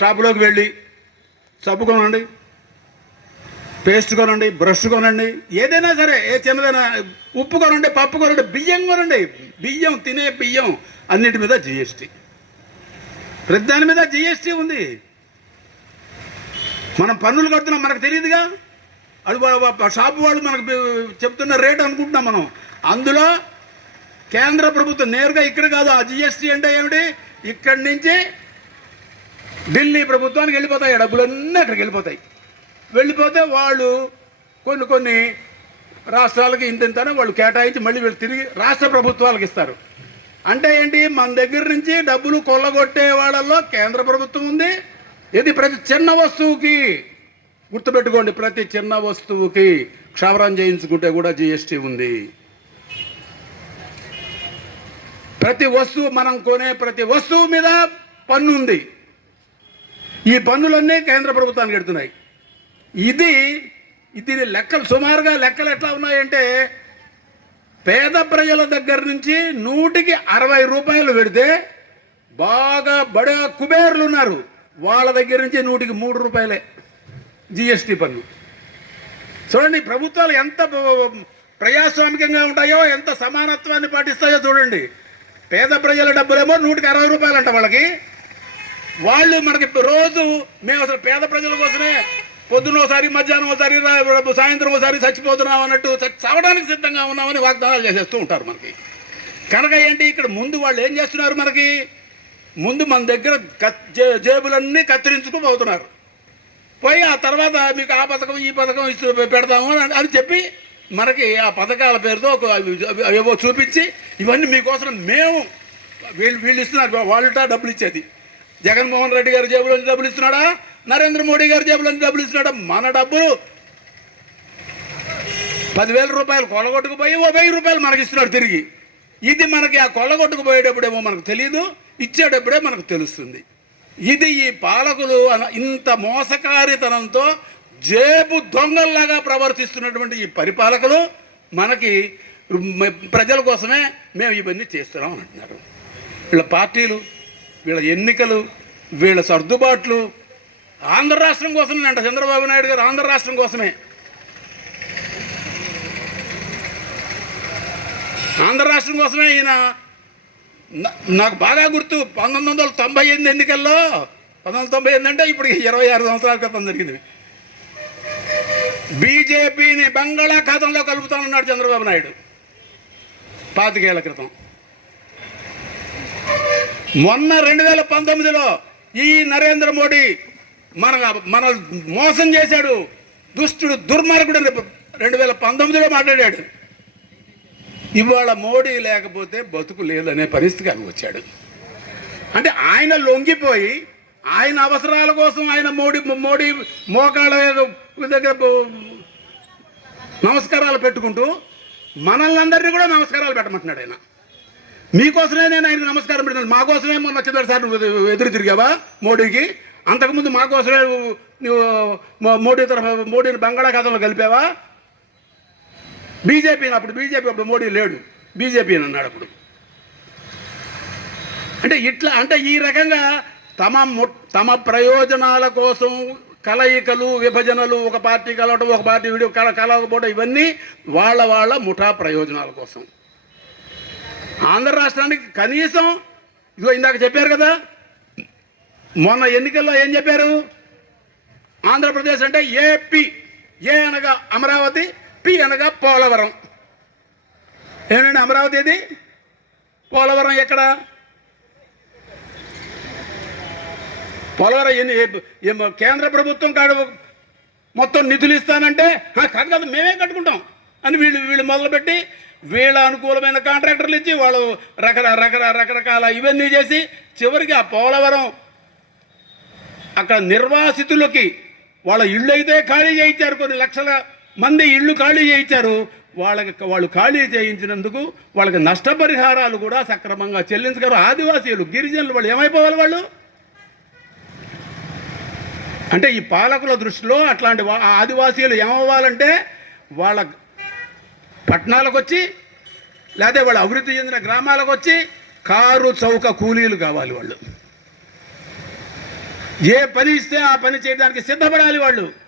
షాపులోకి వెళ్ళి సబ్బు కొనండి, పేస్ట్ కొనండి, బ్రష్ కొనండి, ఏదైనా సరే, ఏ చిన్నదైనా, ఉప్పు కొనండి, పప్పు కొనండి, బియ్యం కొనండి, బియ్యం తినే బియ్యం అన్నిటి మీద జిఎస్టీ, ప్రతి దాని మీద జిఎస్టీ ఉంది. మనం పన్నులు కడుతున్నాం, మనకు తెలియదుగా, అది షాపు వాళ్ళు మనకు చెప్తున్న రేట్ అనుకుంటున్నాం మనం. అందులో కేంద్ర ప్రభుత్వం నేరుగా ఇక్కడ కాదు, ఆ జిఎస్టీ అంటే ఏమిటి, ఇక్కడి నుంచి ఢిల్లీ ప్రభుత్వానికి వెళ్ళిపోతాయి, డబ్బులన్నీ అక్కడికి వెళ్ళిపోతే వాళ్ళు కొన్ని రాష్ట్రాలకి ఇంతనే వాళ్ళు కేటాయించి మళ్ళీ వీళ్ళు తిరిగి రాష్ట్ర ప్రభుత్వాలకు ఇస్తారు. అంటే ఏంటి, మన దగ్గర నుంచి డబ్బులు కొల్లగొట్టే వాళ్ళల్లో కేంద్ర ప్రభుత్వం ఉంది. ఇది ప్రతి చిన్న వస్తువుకి గుర్తుపెట్టుకోండి, ప్రతి చిన్న వస్తువుకి క్షవరం చేయించుకుంటే కూడా జిఎస్టీ ఉంది. ప్రతి వస్తువు, మనం కొనే ప్రతి వస్తువు మీద పన్ను ఉంది. ఈ పన్నులన్నీ కేంద్ర ప్రభుత్వానికి ఎడుతున్నాయి. ఇది లెక్కలు, సుమారుగా లెక్కలు ఎట్లా ఉన్నాయంటే, పేద ప్రజల దగ్గర నుంచి 100కి 60 రూపాయలు పెడితే బాగా బడా కుబేర్లు ఉన్నారు, వాళ్ళ దగ్గర నుంచి 100కి 3 రూపాయలే జిఎస్టీ పన్ను. చూడండి ప్రభుత్వాలు ఎంత ప్రజాస్వామికంగా ఉంటాయో, ఎంత సమానత్వాన్ని పాటిస్తాయో చూడండి. పేద ప్రజల డబ్బులేమో 100కి 60 రూపాయలు అంట వాళ్ళకి. వాళ్ళు మనకి రోజు మేము అసలు పేద ప్రజల కోసమే పొద్దున ఒకసారి, మధ్యాహ్నం ఒకసారి, సాయంత్రం ఒకసారి చచ్చిపోతున్నాం అన్నట్టు, చావడానికి సిద్ధంగా ఉన్నామని వాగ్దానాలు చేసేస్తూ ఉంటారు మనకి. కనుక ఏంటి, ఇక్కడ ముందు వాళ్ళు ఏం చేస్తున్నారు, మనకి ముందు మన దగ్గర జేబులన్నీ కత్తిరించుకు పోతున్నారు. పోయి ఆ తర్వాత మీకు ఆ పథకం ఈ పథకం ఇస్తూ పెడతాము అని చెప్పి మనకి ఆ పథకాల పేరుతో ఏవో చూపించి, ఇవన్నీ మీకోసం మేము వీళ్ళు ఇస్తున్నారు, వాళ్ళ డబ్బులు ఇచ్చేది. జగన్మోహన్ రెడ్డి గారి జేబులో డబ్బులు ఇస్తున్నాడా, నరేంద్ర మోడీ గారి జేబులో డబ్బులు ఇస్తున్నాడా? మన డబ్బులు 10,000 రూపాయలు కొల్లగొట్టుకుపోయి 1000 రూపాయలు మనకి ఇస్తున్నాడు తిరిగి. ఇది మనకి ఆ కొల్లగొట్టుకుపోయేటప్పుడేమో మనకు తెలియదు, ఇచ్చేటప్పుడే మనకు తెలుస్తుంది. ఇది ఈ పాలకులు ఇంత మోసకారితనంతో జేబు దొంగల్లాగా ప్రవర్తిస్తున్నటువంటి ఈ పరిపాలకులు మనకి ప్రజల కోసమే మేము ఇవన్నీ చేస్తున్నాం అని అంటున్నారు. వీళ్ళ పార్టీలు, వీళ్ళ ఎన్నికలు, వీళ్ళ సర్దుబాట్లు ఆంధ్ర రాష్ట్రం కోసమే అంట. చంద్రబాబు నాయుడు గారు ఆంధ్ర రాష్ట్రం కోసమే, ఆంధ్ర రాష్ట్రం కోసమే ఈయన. నాకు బాగా గుర్తు 1998 ఎన్నికల్లో, 1998 అంటే ఇప్పుడు 26 సంవత్సరాల క్రితం జరిగింది, బీజేపీని బంగాళాఖాతంలో కలుపుతానన్నాడు చంద్రబాబు నాయుడు 25 ఏళ్ల క్రితం. మొన్న 2019లో ఈ నరేంద్ర మోడీ మన మోసం చేశాడు, దుష్టుడు, దుర్మార్గుడు 2019లో మాట్లాడాడు. ఇవాళ మోడీ లేకపోతే బతుకు లేదనే పరిస్థితికి అని వచ్చాడు. అంటే ఆయన లొంగిపోయి ఆయన అవసరాల కోసం ఆయన మోడీ మోకాళ్ళ దగ్గర నమస్కారాలు పెట్టుకుంటూ మనల్ని అందరినీ కూడా నమస్కారాలు పెట్టమంటున్నాడు ఆయన. మీకోసమే నేను ఆయనకు నమస్కారం పెడతాను, మాకోసమే మొన్న చివరిసారి నువ్వు ఎదురు తిరిగావా మోడీకి, అంతకుముందు మాకోసమే నువ్వు మోడీని బంగాళాఖాతంలో కలిపావా? బీజేపీని అప్పుడు మోడీ లేడు, బీజేపీని అన్నాడు అప్పుడు. అంటే ఈ రకంగా తమ ప్రయోజనాల కోసం కలయికలు, విభజనలు, ఒక పార్టీ కలవటం, ఒక పార్టీ వీడియో కలవకపోవడం, ఇవన్నీ వాళ్ళ ముఠా ప్రయోజనాల కోసం. ఆంధ్ర రాష్ట్రానికి కనీసం ఇదిగో ఇందాక చెప్పారు కదా, మొన్న ఎన్నికల్లో ఏం చెప్పారు, ఆంధ్రప్రదేశ్ అంటే ఏపీ, ఏ అనగా అమరావతి, పి అనగా పోలవరం. ఏమండి అమరావతి ఇది, పోలవరం ఎక్కడ? పోలవరం కేంద్ర ప్రభుత్వం కాదు మొత్తం నిధులు ఇస్తానంటే, కాదు మేమే కట్టుకుంటాం అని వీళ్ళు మొదలుపెట్టి వీళ్ళ అనుకూలమైన కాంట్రాక్టర్లు ఇచ్చి వాళ్ళు రకరకాల ఇవన్నీ చేసి చివరికి ఆ పోలవరం అక్కడ నిర్వాసితులకి వాళ్ళ ఇళ్ళు అయితే ఖాళీ చేయించారు, కొన్ని లక్షల మంది ఇళ్ళు ఖాళీ చేయించారు. వాళ్ళు ఖాళీ చేయించినందుకు వాళ్ళకి నష్టపరిహారాలు కూడా సక్రమంగా చెల్లించగలరు. ఆదివాసీలు, గిరిజనులు వాళ్ళు ఏమైపోవాలి వాళ్ళు? అంటే ఈ పాలకుల దృష్టిలో అట్లాంటి ఆదివాసీలు ఏమవ్వాలంటే వాళ్ళ పట్టణాలకు వచ్చి, లేదా వాళ్ళ అభివృద్ధి చెందిన గ్రామాలకు వచ్చి కారు చౌక కూలీలు కావాలి వాళ్ళు. ఏ పని ఇస్తే ఆ పని చేయడానికి సిద్ధపడాలి వాళ్ళు.